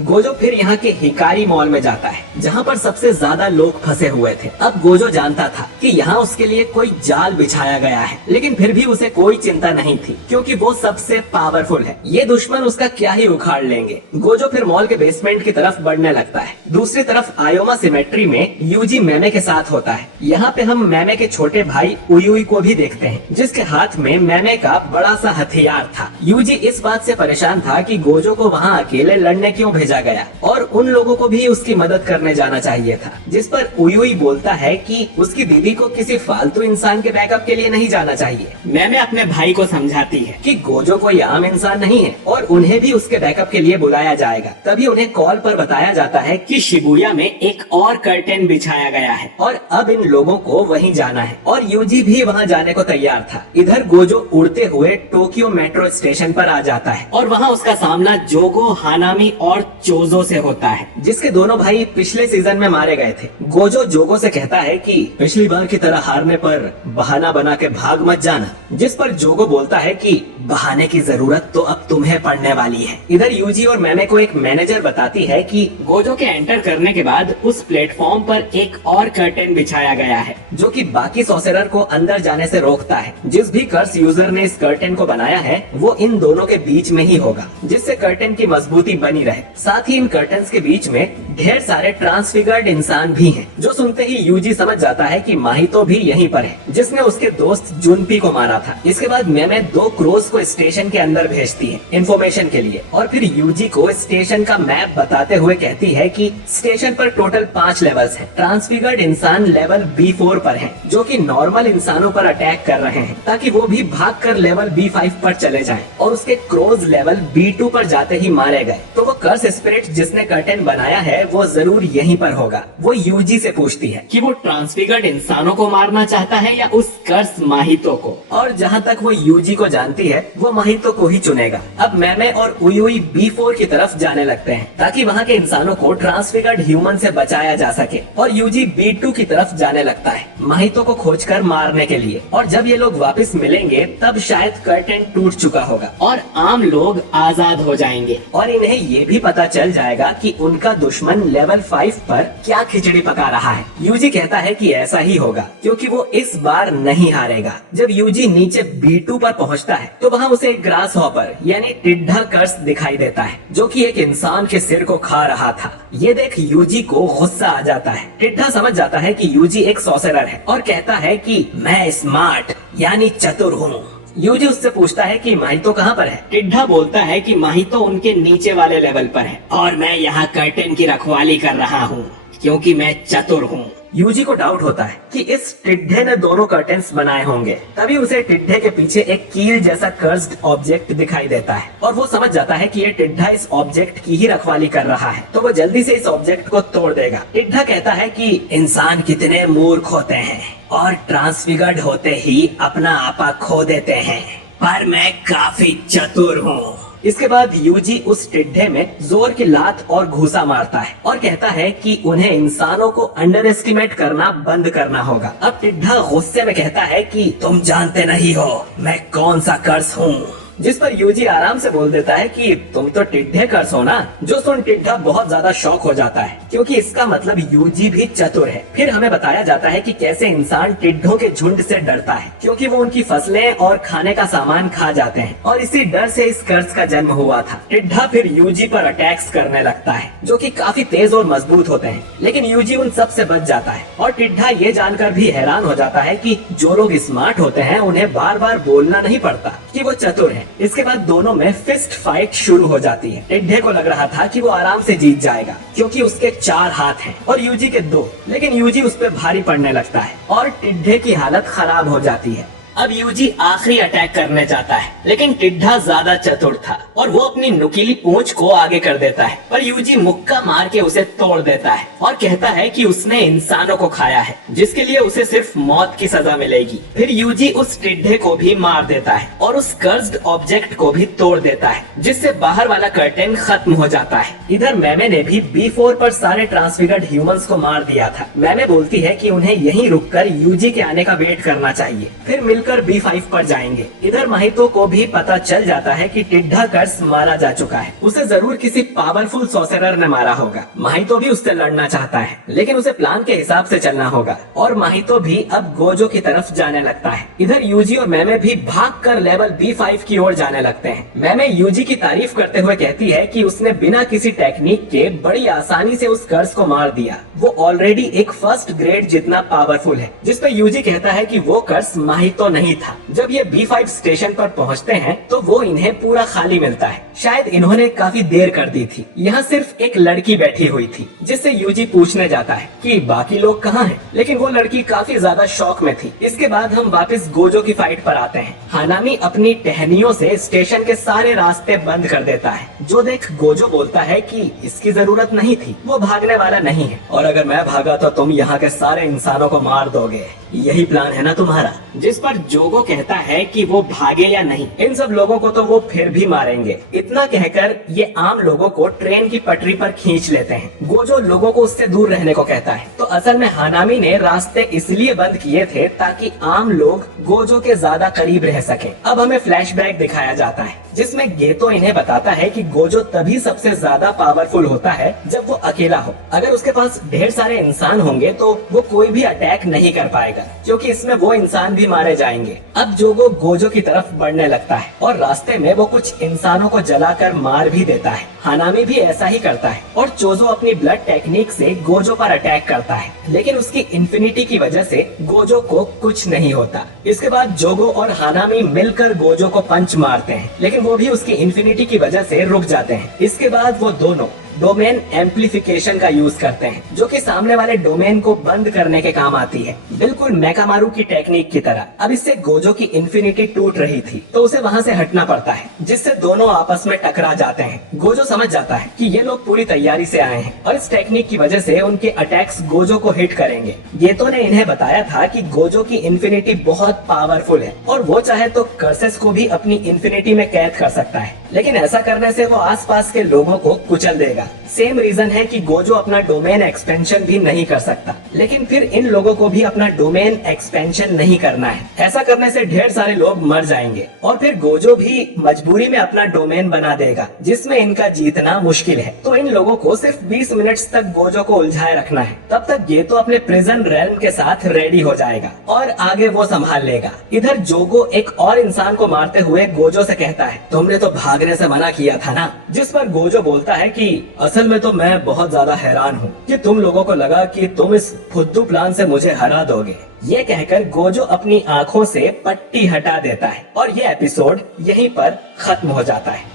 Gojo फिर यहाँ के हिकारी मॉल में जाता है जहाँ पर सबसे ज्यादा लोग फंसे हुए थे। अब गोजो जानता था कि यहाँ उसके लिए कोई जाल बिछाया गया है, लेकिन फिर भी उसे कोई चिंता नहीं थी क्योंकि वो सबसे पावरफुल है। ये दुश्मन उसका क्या ही उखाड़ लेंगे। गोजो फिर मॉल के बेसमेंट की तरफ बढ़ने लगता है। दूसरी तरफ आयोमा सिमेट्री में यूजी मैमे के साथ होता है। यहाँ पे हम मैमे के छोटे भाई उयुई को भी देखते हैं जिसके हाथ में मैमे का बड़ा सा हथियार था। यूजी इस बात से परेशान था कि गोजो को वहाँ अकेले लड़ने क्यों भेजा गया और उन लोगों को भी उसकी मदद करने जाना चाहिए था। जिस पर उयुई बोलता है कि उसकी दीदी को किसी फालतू इंसान के बैकअप के लिए नहीं जाना चाहिए। मैमे अपने भाई को समझाती है कि गोजो कोई आम इंसान नहीं है और उन्हें भी उसके बैकअप के लिए बुलाया जाएगा। तभी उन्हें कॉल पर बताया जाता है कि शिबुया में एक और कर्टेन बिछाया गया है और अब इन लोगों को वहीं जाना है और यूजी भी वहाँ जाने को तैयार था। इधर गोजो उड़ते हुए टोक्यो मेट्रो स्टेशन पर आ जाता है और वहाँ उसका सामना जोगो, हानामी और चोजो से होता है जिसके दोनों भाई पिछले सीजन में मारे गए थे। गोजो जोगो से कहता है कि पिछली बार की तरह हारने पर बहाना बना के भाग मत जाना, जिस पर जोगो बोलता है कि बहाने की जरूरत तो अब तुम्हें पड़ने वाली है। इधर यूजी और मैमे को एक मैनेजर बताती है कि गोजो के एंटर करने के बाद उस प्लेटफॉर्म पर एक और कर्टेन बिछाया गया है जो कि बाकी सॉर्सरर को अंदर जाने से रोकता है। जिस भी कर्स यूजर ने इस कर्टेन को बनाया है वो इन दोनों के बीच में ही होगा जिससे कर्टेन की मजबूती बनी रहे। साथ ही इन कर्टेन्स के बीच में ढेर सारे ट्रांसफिगर्ड इंसान भी हैं, जो सुनते ही यूजी समझ जाता है कि माहितो भी यहीं पर है जिसने उसके दोस्त जुनपी को मारा था। इसके बाद मैमे 2 क्रोज को स्टेशन के अंदर भेजती है इन्फॉर्मेशन के लिए और फिर यूजी को स्टेशन का मैप बताते हुए कहती है कि स्टेशन पर टोटल 5 लेवल्स हैं। ट्रांसफिगर्ड इंसान लेवल B4 पर हैं, जो कि नॉर्मल इंसानों पर अटैक कर रहे हैं ताकि वो भी भागकर लेवल B5 पर चले जाएं और उसके क्रोज लेवल B2 पर जाते ही मारे गए। तो वो कर्स स्पिरिट जिसने कर्टेन बनाया है वो जरूर यहीं पर होगा। वो यूजी से पूछती है कि वो ट्रांसफिगर्ड इंसानों को मारना चाहता है या उस कर्स माहितो को, और जहाँ तक वो यूजी को जानती है वो माहितो को ही चुनेगा। अब मैमे और उयुई B4 की तरफ जाने लगते हैं ताकि वहाँ के इंसानों को ट्रांसफिगर्ड ह्यूमन से बचाया जा सके और यूजी B2 की तरफ जाने लगता है माहितो को खोजकर मारने के लिए। और जब ये लोग वापस मिलेंगे तब शायद कर्टेन टूट चुका होगा और आम लोग आजाद हो जाएंगे और इन्हें ये भी पता चल जाएगा कि उनका दुश्मन लेवल 5 पर क्या खिचड़ी पका रहा है। यूजी कहता है कि ऐसा ही होगा क्योंकि वो इस बार नहीं हारेगा। जब यूजी नीचे B2 पर पहुंचता है तो वहाँ उसे एक ग्रास हॉपर यानी टिड्ढा कर्स दिखाई देता है जो कि एक इंसान के सिर को खा रहा था। ये देख यूजी को गुस्सा आ जाता है। टिड्ढा समझ जाता है कि यूजी एक सॉर्सरर है और कहता है कि मैं स्मार्ट यानी चतुर हूँ। यूजी उससे पूछता है कि माहितो कहाँ पर है। टिड्ढा बोलता है कि माहितो उनके नीचे वाले लेवल पर है और मैं यहाँ कर्टेन की रखवाली कर रहा हूँ क्योंकि मैं चतुर हूँ। यूजी को डाउट होता है कि इस टिड्ढे ने दोनों कर्टेन्स बनाए होंगे। तभी उसे टिड्ढे के पीछे एक कील जैसा कर्स्ड ऑब्जेक्ट दिखाई देता है और वो समझ जाता है कि ये टिड्ढा इस ऑब्जेक्ट की ही रखवाली कर रहा है, तो वो जल्दी से इस ऑब्जेक्ट को तोड़ देगा। टिड्ढा कहता है कि इंसान कितने मूर्ख होते हैं और ट्रांसफिगर्ड होते ही अपना आपा खो देते हैं, पर मैं काफी चतुर हूँ। इसके बाद यूजी उस टिड्ढे में जोर की लात और घूसा मारता है और कहता है कि उन्हें इंसानों को अंडर एस्टिमेट करना बंद करना होगा। अब टिड्ढा गुस्से में कहता है कि तुम जानते नहीं हो मैं कौन सा कर्स हूँ, जिस पर यूजी आराम से बोल देता है कि तुम तो टिड्ढे कर्स हो ना। जो सुन टिड्ढा बहुत ज्यादा शॉक हो जाता है क्योंकि इसका मतलब यूजी भी चतुर है। फिर हमें बताया जाता है कि कैसे इंसान टिड्ढों के झुंड से डरता है क्योंकि वो उनकी फसलें और खाने का सामान खा जाते हैं और इसी डर से इस कर्स का जन्म हुआ था। टिड्ढा फिर यूजी पर अटैक्स करने लगता है जो कि काफी तेज और मजबूत होते हैं, लेकिन यूजी उन सब से बच जाता है और टिड्ढा ये जानकर भी हैरान हो जाता है कि जो लोग स्मार्ट होते हैं उन्हें बार बार बोलना नहीं पड़ता कि वो चतुर है। इसके बाद दोनों में फिस्ट फाइट शुरू हो जाती है। टिड्ढे को लग रहा था कि वो आराम से जीत जाएगा क्योंकि उसके 4 हाथ हैं और यूजी के 2, लेकिन यूजी उस पर भारी पड़ने लगता है और टिड्ढे की हालत खराब हो जाती है। अब यूजी आखिरी अटैक करने जाता है, लेकिन टिड्ढा ज्यादा चतुर था और वो अपनी नुकीली पूंछ को आगे कर देता है, पर यूजी मुक्का मार के उसे तोड़ देता है और कहता है कि उसने इंसानों को खाया है जिसके लिए उसे सिर्फ मौत की सजा मिलेगी। फिर यूजी उस टिड्ढे को भी मार देता है और उस कर्स्ड ऑब्जेक्ट को भी तोड़ देता है जिससे बाहर वाला कर्टेन खत्म हो जाता है। इधर मैमे ने भी B4 पर सारे ट्रांसफिगर्ड ह्यूमंस को मार दिया था। मैमे बोलती है कि उन्हें यहीं रुककर यूजी के आने का वेट करना चाहिए। फिर मिलकर B5 पर जाएंगे। इधर माहितो को भी पता चल जाता है कि टिड्ढा कर्स मारा जा चुका है। उसे जरूर किसी पावरफुल सॉर्सरर ने मारा होगा। माहितो भी उससे लड़ना चाहता है, लेकिन उसे प्लान के हिसाब से चलना होगा और माहितो भी अब गोजो की तरफ जाने लगता है। इधर यूजी और मैमे भी भागकर लेवल B5 की ओर जाने लगते हैं। मैमे यूजी की तारीफ करते हुए कहती है कि उसने बिना किसी टेक्निक के बड़ी आसानी से उस कर्स को मार दिया। वो ऑलरेडी एक फर्स्ट ग्रेड जितना पावरफुल है। जिस पे यूजी कहता है कि वो कर्स माहितो नहीं था। जब ये B5 स्टेशन पर पहुंचते हैं तो वो इन्हें पूरा खाली मिलता है। शायद इन्होंने काफी देर कर दी थी। यहाँ सिर्फ एक लड़की बैठी हुई थी, जिससे यूजी पूछने जाता है कि बाकी लोग कहाँ हैं? लेकिन वो लड़की काफी ज्यादा शॉक में थी। इसके बाद हम वापस गोजो की फाइट पर आते हैं। हानामी अपनी टहनियों से स्टेशन के सारे रास्ते बंद कर देता है, जो देख गोजो बोलता है कि इसकी जरूरत नहीं थी, वो भागने वाला नहीं है और अगर मैं भागा तो तुम यहाँ के सारे इंसानों को मार दोगे। यही प्लान है ना तुम्हारा? जिस पर जोगो कहता है कि वो भागे या नहीं, इन सब लोगों को तो वो फिर भी मारेंगे। इतना कहकर ये आम लोगों को ट्रेन की पटरी पर खींच लेते हैं। गोजो लोगों को उससे दूर रहने को कहता है। तो असल में हानामी ने रास्ते इसलिए बंद किए थे ताकि आम लोग गोजो के ज्यादा करीब रह सके। अब हमें फ्लैशबैक दिखाया जाता है, जिसमें गेतो इन्हें बताता है कि गोजो तभी सबसे ज्यादा पावरफुल होता है जब वो अकेला हो। अगर उसके पास ढेर सारे इंसान होंगे तो वो कोई भी अटैक नहीं कर पाएगा, क्योंकि इसमें वो इंसान भी मारे जाएंगे। अब जोगो गोजो की तरफ बढ़ने लगता है और रास्ते में वो कुछ इंसानों को जलाकर मार भी देता है। हानामी भी ऐसा ही करता है और चोजो अपनी ब्लड टेक्निक से गोजो पर अटैक करता है, लेकिन उसकी इन्फिनिटी की वजह से गोजो को कुछ नहीं होता। इसके बाद जोगो और हानामी मिलकर गोजो को पंच मारते हैं, लेकिन वो भी उसकी इन्फिनिटी की वजह से रुक जाते हैं। इसके बाद वो दोनों डोमेन एम्प्लीफिकेशन का यूज करते हैं, जो कि सामने वाले डोमेन को बंद करने के काम आती है, बिल्कुल मेकामारू की टेक्निक की तरह। अब इससे गोजो की इन्फिनिटी टूट रही थी, तो उसे वहाँ से हटना पड़ता है, जिससे दोनों आपस में टकरा जाते हैं। गोजो समझ जाता है कि ये लोग पूरी तैयारी से आए हैं और इस टेक्निक की वजह से उनके अटैक्स गोजो को हिट करेंगे। गेतो ने इन्हें बताया था कि गोजो की इन्फिनिटी बहुत पावरफुल है और वो चाहे तो कर्सेस को भी अपनी इन्फिनिटी में कैद कर सकता है, लेकिन ऐसा करने से वो आसपास के लोगों को कुचल देगा। सेम रीजन है कि गोजो अपना डोमेन एक्सपेंशन भी नहीं कर सकता, लेकिन फिर इन लोगों को भी अपना डोमेन एक्सपेंशन नहीं करना है। ऐसा करने से ढेर सारे लोग मर जाएंगे और फिर गोजो भी मजबूरी में अपना डोमेन बना देगा, जिसमें इनका जीतना मुश्किल है। तो इन लोगों को सिर्फ 20 मिनट्स तक गोजो को उलझाए रखना है। तब तक गेतो अपने प्रिजन रेल्म के साथ रेडी हो जाएगा और आगे वो संभाल लेगा। इधर जोगो एक और इंसान को मारते हुए गोजो से कहता है, तुमने तो भागने से मना किया था ना? जिस पर गोजो बोलता है कि असल में तो मैं बहुत ज्यादा हैरान हूँ कि तुम लोगों को लगा कि तुम इस फुद्दू प्लान से मुझे हरा दोगे। ये कहकर गोजो अपनी आंखों से पट्टी हटा देता है और ये एपिसोड यहीं पर खत्म हो जाता है।